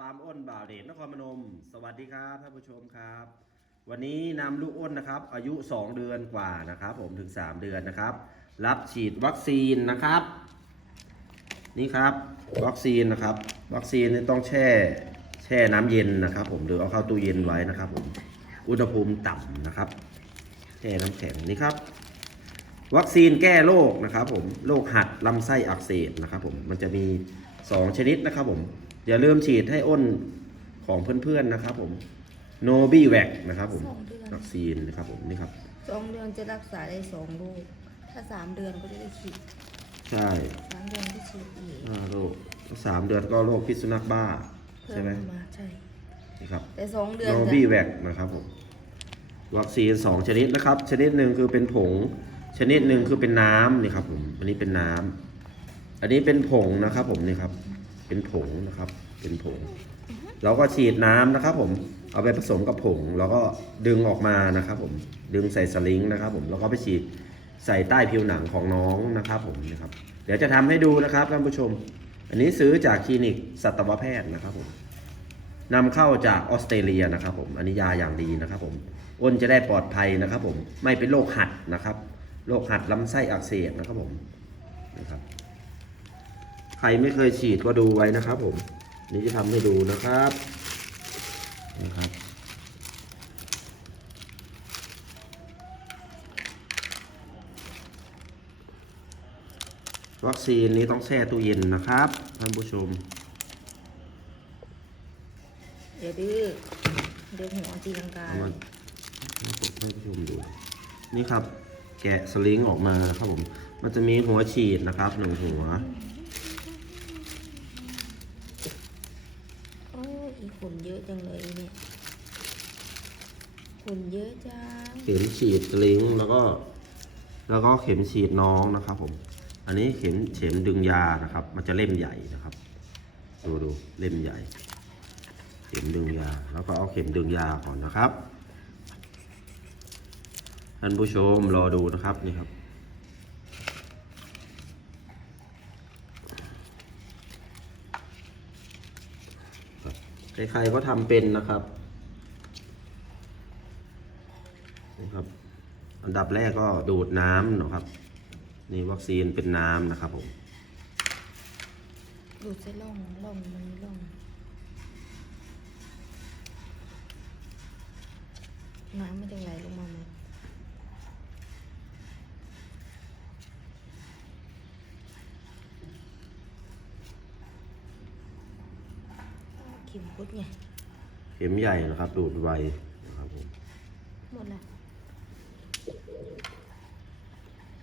ฟาร์มอ้นบ่าวเดชนครพนม สวัสดีครับท่านผู้ชมครับ วันนี้นำลูกอ้นนะครับ อายุ 2 เดือนกว่านะครับ ผมถึง 3 เดือนนะครับ รับฉีดวัคซีนนะครับ นี่ครับวัคซีนนะครับ วัคซีนนี่ต้องแช่แช่น้ำเย็นนะครับ ผมหรือเอาเข้าตู้เย็นไว้นะครับ ผมอุณหภูมิต่ำนะครับแช่น้ำแข็งนี่ครับวัคซีนแก้โรคนะครับผมโรคหัดลำไส้อักเสบนะครับผมมันจะมี 2 ชนิดนะครับผม อย่าลืมฉีดให้อ้นของเพื่อนๆนะครับผมโนบีแวกนะครับผมสองเดือน วัคซีนนะครับผมนี่ครับสองเดือนจะรักษาได้สองโรคถ้าสามเดือนก็จะได้ฉีดใช่สามเดือนก็ฉีดอีกห้าโรคสามเดือนก็โรคพิษสุนัขบ้าเพิ่ใช่ไหมมมาใช่ นี่ครับ แต่สองเดือนโนจะบีแวกนะครับผมวัคซีน2ชนิดนะครับ ชนิดหนึ่งคือเป็นผง ชนิดหนึ่งคือเป็นน้ำนี่ครับผมอันนี้เป็นน้ำอันนี้เป็นผงนะครับผมนี่ครับ เป็นผงนะครับ เป็นผง เราก็ฉีดน้ำนะครับ ผม เอาไปผสมกับผง แล้วก็ดึงออกมานะครับ ผม ดึงใส่สลิงนะครับ ผม แล้วก็ไปฉีดใส่ใต้ผิวหนังของน้องนะครับ ผมนะครับ เดี๋ยวจะทำให้ดูนะครับท่านผู้ชม อันนี้ซื้อจากคลินิกสัตวแพทย์นะครับ ผมนำเข้าจากออสเตรเลียนะครับ ผม อันนี้ยาอย่างดีนะครับ ผม อ้นจะได้ปลอดภัยนะครับ ผม ไม่เป็นโรคหัดนะครับ โรคหัดลำไส้อักเสบนะครับผม นะครับ ใครไม่เคยฉีดก็ดูไว้นะครับ ผม นี่จะทำให้ดูนะครับนะครับวัคซีนนี้ต้องแช่ตู้เย็นนะครับ ท่านผู้ชม เดี๋ยวดื้อเดี๋ยวหัวตีลังกาเอามาให้ผู้ชมดู นี่ครับ แกะสลิงออกมาครับผม มันจะมีหัวฉีดนะครับหนึ่งหัว โอ้ยอีขนเยอะจังเลยเนี่ยขนเยอะจังเข็มฉีดลิงแล้วก็ แล้วก็เข็มฉีดน้องนะครับ ผม อันนี้เข็มเข็มดึงยานะครับ มันจะเล่มใหญ่นะครับ ดูดูเล่มใหญ่ เข็มดึงยา แล้วก็เอาเข็มดึงยาก่อนนะครับท่านผู้ชมรอดูนะครับนี่ครับ ใครๆก็ทำเป็นนะครับนะครับ อันดับแรกก็ดูดน้ำนะครับ นี่วัคซีนเป็นน้ำนะครับผมดูดใส่ร่องร่องมันร่องน้ำไม่ได้ไหลลงมาหมด เข็มพุดไง เข็มใหญ่นะครับ ดูดไวนะครับผมหมดละ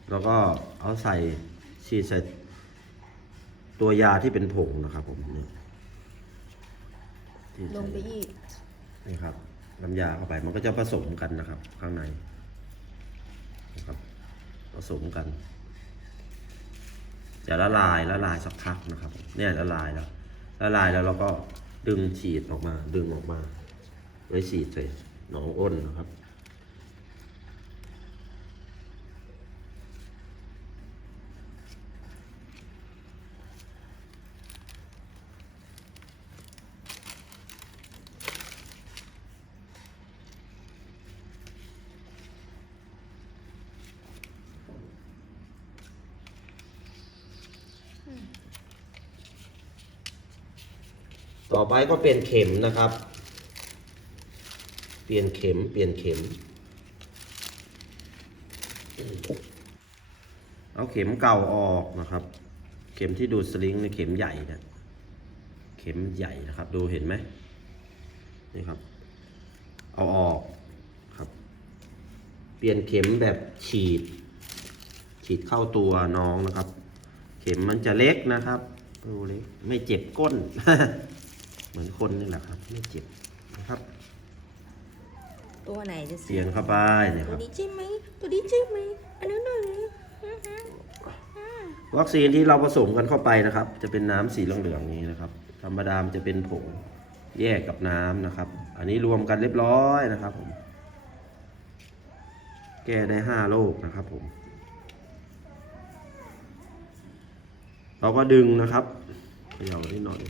แล้วก็เอาใส่ฉีดใส่ตัวยาที่เป็นผงนะครับ ผมนี่ฉีดลใส่งไปอีก นี่ครับน้ำยาเข้าไปมันก็จะผสมกันนะครับ ข้างในนะครับ ผสมกัน จะละลายละลายสักพักนะครับ เนี่ยละลายแล้วละลายแล้วเราก็ ดึงฉีดออกมา ดึงออกมา ไว้ฉีดใส่หนองอ้นนะครับ ต่อไปก็เปลี่ยนเข็มนะครับ เปลี่ยนเข็ม เปลี่ยนเข็ม เอาเข็มเก่าออกนะครับ เข็มที่ดูดสลิงในเข็มใหญ่เนะเข็มใหญ่นะครับ ดูเห็นไหมนี่ครับ เอาออกครับ เปลี่ยนเข็มแบบฉีด ฉีดเข้าตัวน้องนะครับ เข็มมันจะเล็กนะครับดูเล็กไม่เจ็บก้น มือนคนนี่แหละครับ ไม่เจ็บนะครับ ตัวไหนจะเปลี่ยนเข้าไปเนี่ยคตัวรับ นี้ใช่ไหมตัวนี้ใช่ไหมอันนั้นหน่อยวัคซีนที่เราผสมกันเข้าไปนะครับ จะเป็นน้ำสีเหลืองๆนี้นะครับ ธรรมดามันจะเป็นผงแยกกับน้ำนะครับ อันนี้รวมกันเรียบร้อยนะครับผม แก้ได้ห้าโรคนะครับผม เราก็ดึงนะครับเขย่านิดหน่อย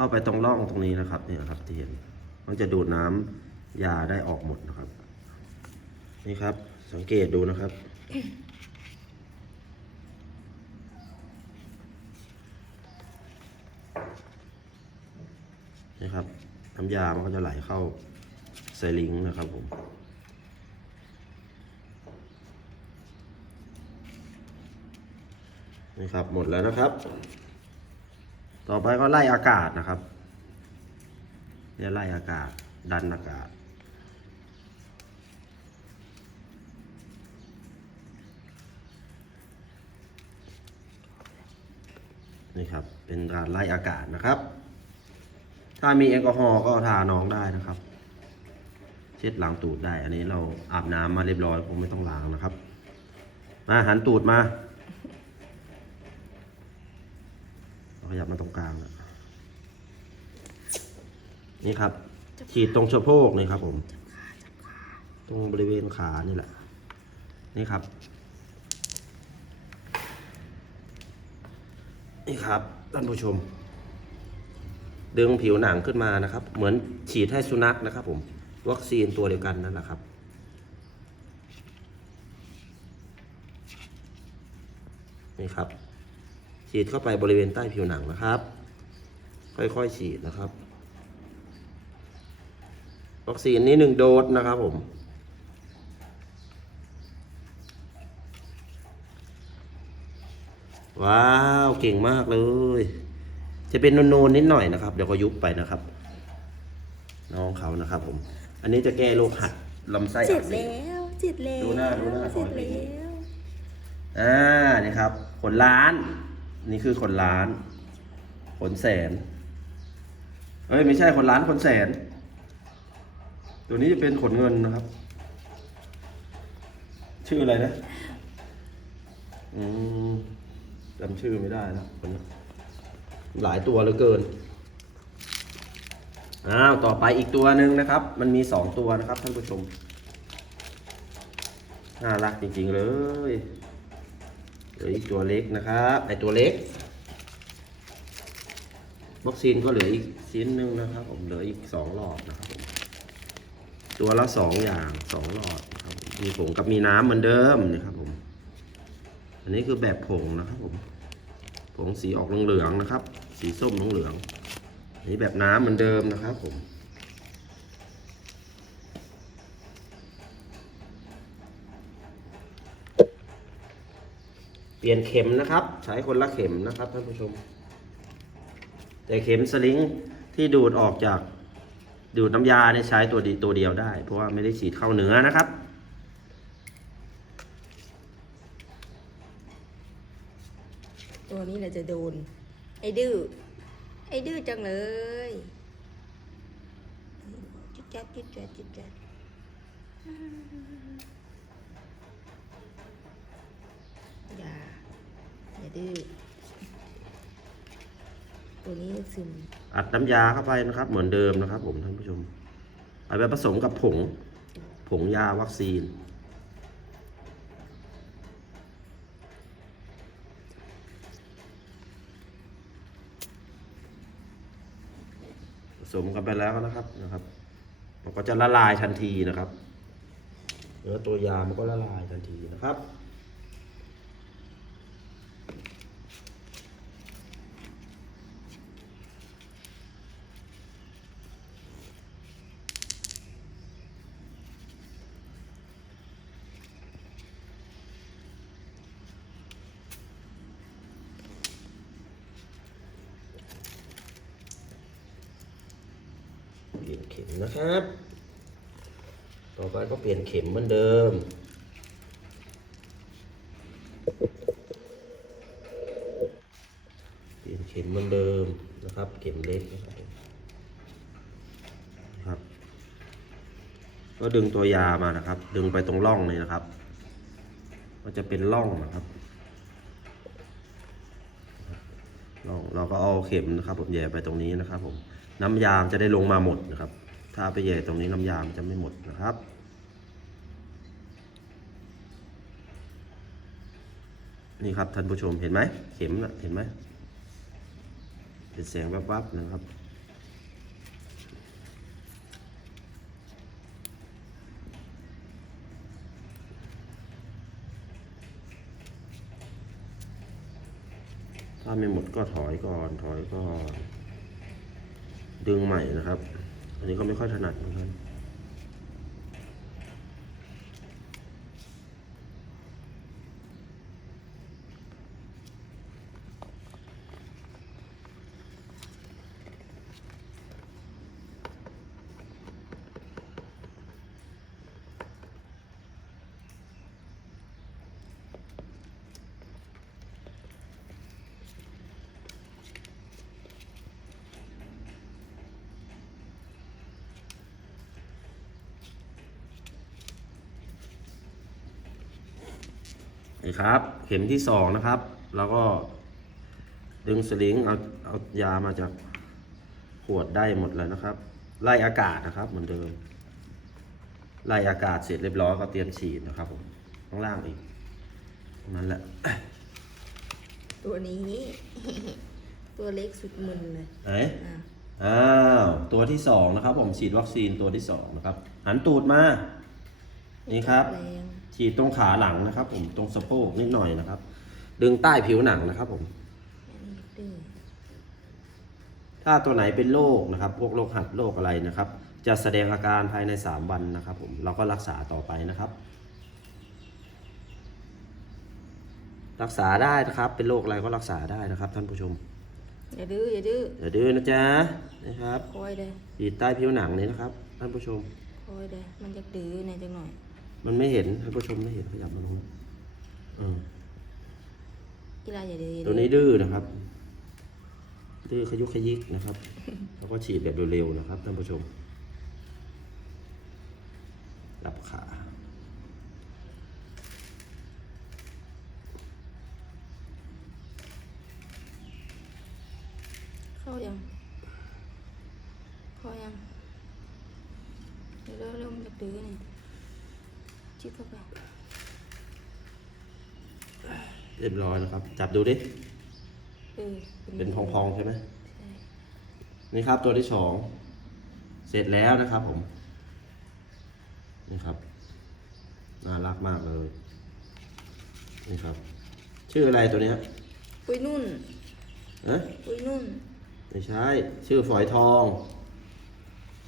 เข้าไปตรงร่องตรงนี้นะครับนี่ครับที่เห็นมันจะดูดน้ำยาได้ออกหมดนะครับ นี่ครับ สังเกตดูนะครับ นี่ครับน้ำยามันก็จะไหลเข้าใส่ลิงนะครับผมนี่ครับหมดแล้วนะครับ ต่อไปก็ไล่อากาศนะครับเนี่ยไล่อากาศ ดันอากาศ นี่ครับ เป็นการไล่อากาศนะครับ ถ้ามีแอลกอฮอล์ก็ทาน้องได้นะครับ เช็ดล้างตูดได้ อันนี้เราอาบน้ำมาเรียบร้อยคงไม่ต้องล้างนะครับ มาหันตูดมาเรา ขยับมาตรงกลางนะนี่ครับฉีดตรงสะโพกนี่ครับ ผม ตรงบริเวณขานี่แหละ นี่ครับ นี่ครับท่านผู้ชม ดึงผิวหนังขึ้นมานะครับ เหมือนฉีดให้สุนัขนะครับ ผม วัคซีนตัวเดียวกันนั่นแหละครับนี่ครับ ฉีดเข้าไปบริเวณใต้ผิวหนังนะครับ ค่อยๆฉีดนะครับวัคซีนนี้หนึ่งโดสนะครับผม ว้าวเก่งมากเลย จะเป็นนูนๆนิดหน่อยนะครับ เดี๋ยวก็ยุบไปนะครับ น้องเขานะครับ ผม อันนี้จะแก้โรคหัดลำไส้เจ็อัดกเสแล้บวเจ็ดแล้วดูหน้าดูหน้า เจ็ดแล้ว อ่านี่ครับขนล้าน นี่คือขนล้านขนแสน เอ้ยไม่ใช่ขนล้านขนแสน ตัวนี้จะเป็นขนเงินนะครับ ชื่ออะไรนะ อืมจำชื่อไม่ได้แล้วคนนี้หลายตัวเหลือเกิน อ้าว ต่อไปอีกตัวหนึ่งนะครับ มันมีสองตัวนะครับท่านผู้ชม น่ารักจริงๆเลย เหลืออีกตัวเล็กนะครับไอตัวเล็กวัคซีนก็เหลืออีกชิ้นหนึ่งนะครับ ผมเหลืออีกสองหลอดนะครับผมตัวละสองอย่างสองหลอดนะครับมมีผงกับมีน้ำเหมือนเดิมนะครับผม อันนี้คือแบบผงนะครับผมผงสีออกเหลืองๆนะครับ สีส้มเหลืองๆอันนี้แบบน้ำเหมือนเดิมนะครับผม เปลี่ยนเข็มนะครับ ใช้คนละเข็มนะครับท่านผู้ชม แต่เข็มสลิงที่ดูดออกจากดูดน้ำยาเนี่ยใช้ตัวดีตัวเดียวได้ เพราะว่าไม่ได้ฉีดเข้าเนื้อนะครับ ตัวนี้แหละจะโดน ไอ้ดื้อไอ้ดื้อจังเลยจุดจัดจุดจัดจุดจัดอย่า อย่าดื้อตัวนี้ซึมอัดน้ำยาเข้าไปนะครับ เหมือนเดิมนะครับ ผมท่านผู้ชมเอาไปผสมกับผง ผงยาวัคซีน ผสมกันไปแล้วนะครับนะครับ มันก็จะละลายทันทีนะครับเนื้อตัวยามันก็ละลายทันทีนะครับ เปลี่ยนเข็ม นะครับ ต่อไปก็เปลี่ยนเข็มเหมือนเดิม เปลี่ยนเข็มเหมือนเดิมนะครับ เข็มเล็กนะครับครับ ก็ดึงตัวยามานะครับ ดึงไปตรงร่องเลยนะครับ ก็จะเป็นร่องนะครับลองเราก็เอาเข็มนะครับผมแย่ไปตรงนี้นะครับผมน้ำยามจะได้ลงมาหมดนะครับ ถ้าไปแย่ตรงนี้น้ำยามัจะไม่หมดนะครับ นี่ครับท่านผู้ชมเห็นไหมเข็มนะเห็นไหมเป็นแสงแวบๆนะครับถ้าไม่หมดก็ถอยก่อน ถอยก่อน ดึงใหม่นะครับ อันนี้ก็ไม่ค่อยถนัดเหมือนกัน นี่ครับ เข็มที่สองนะครับ แล้วก็ดึงสลิงเอาเอายามาจากขวดได้หมดแล้วนะครับ ไล่อากาศนะครับ เหมือนเดิม ไล่อากาศเสร็จเรียบร้อยก็เตรียมฉีดนะครับผมข้างล่างอีกตรงนั้นแหละ ตัวนี้ ตัวเล็กสุดมึนเลยเอ้ยอะอ้าวตัวที่สองนะครับ ผมฉีดวัคซีนตัวที่สองนะครับ หันตูดมา นี่ครับแรง ฉีดตรงขาหลังนะครับ ผมตรงสะโพกนิดหน่อยนะครับ ดึงใต้ผิวหนังนะครับ ผมอันนี้ดื้อถ้าตัวไหนเป็นโรคนะครับพวกโรคหัดโรคอะไรนะครับ จะแสดงอาการภายใน 3 วันนะครับ ผมเราก็รักษาต่อไปนะครับ รักษาได้นะครับ เป็นโรคอะไรก็รักษาได้นะครับ ท่านผู้ชมอย่าดื้ออย่าดื้ออย่าดื้อนะจ๊ะนะครับคอยเลยฉีดใต้ผิวหนังนี้นะครับ ท่านผู้ชมคอยเลยมันจะดื้อในจังหน่อย มันไม่เห็นท่านผู้ชมไม่เห็นขยับมาตรงนี้อืมกีฬาอย่าดื้ออย่าตัวดื้นี้อดื้อนะครับ ดื้อขยุกขยิกนะครับ แล้วก็ฉีดแบบเร็วๆนะครับท่านผู้ชมรับขาเข้ายังเข้ายังเร็วเร็วเร็วมันจะดื้อนี่ ชิดเข้าไปเรียบร้อยนะครับ จับดูดิ เออเป็นพองๆใช่ไหมใช่นี่ครับตัวที่สองเสร็จแล้วนะครับผม นี่ครับ น่ารักมากเลย นี่ครับ ชื่ออะไรตัวเนี้ยปุ้ยนุ่นเอ๊ะปุ้ยนุ่น ไม่ใช่ ชื่อฝอยทอง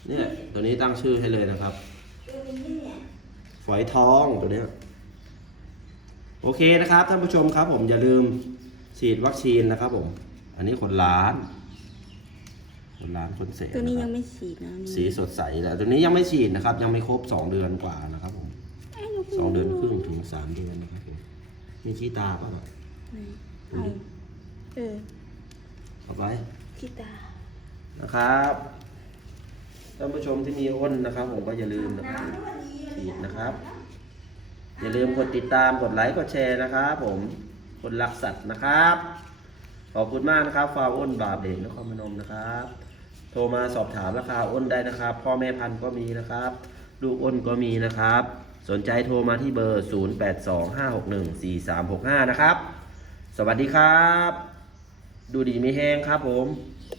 เนี่ย ตัวนี้ตั้งชื่อให้เลยนะครับ ฝอยทองตัวเนี้ยโอเคนะครับท่านผู้ชมครับ ผมอย่าลืมฉีดวัคซีนนะครับ ผม อันนี้คนล้านคนล้านคนเสกตัวนี้ะคยัรับงไม่ฉีดนะนี่สีสดใสแล้วตัวนี้ยังไม่ฉีดนะครับ ยังไม่ครบสองเดือนกว่านะครับผมสองเดือนครึ่งถึงสามเดือนนะครับผมมีขี้ตาป่ะล่ะเอาเออเอาไปขี้ตานะครับท่านผู้ชมที่มีอ้นนะครับ ผมก็อย่าลืมนะครับ ฉีดนะครับ อย่าลืมกดติดตามกดไลค์กดแชร์นะครับผมคนรักสัตว์นะครับ ขอบคุณมากนะครับฟาอ้นบาปเด็กนครพนมนะครับ โทรมาสอบถามราคาอ้นได้นะครับ พ่อแม่พันธุ์ก็มีนะครับ ลูกอ้นก็มีนะครับ สนใจโทรมาที่เบอร์ 0825614365 นะครับ สวัสดีครับ ดูดีไม่แห้งครับผม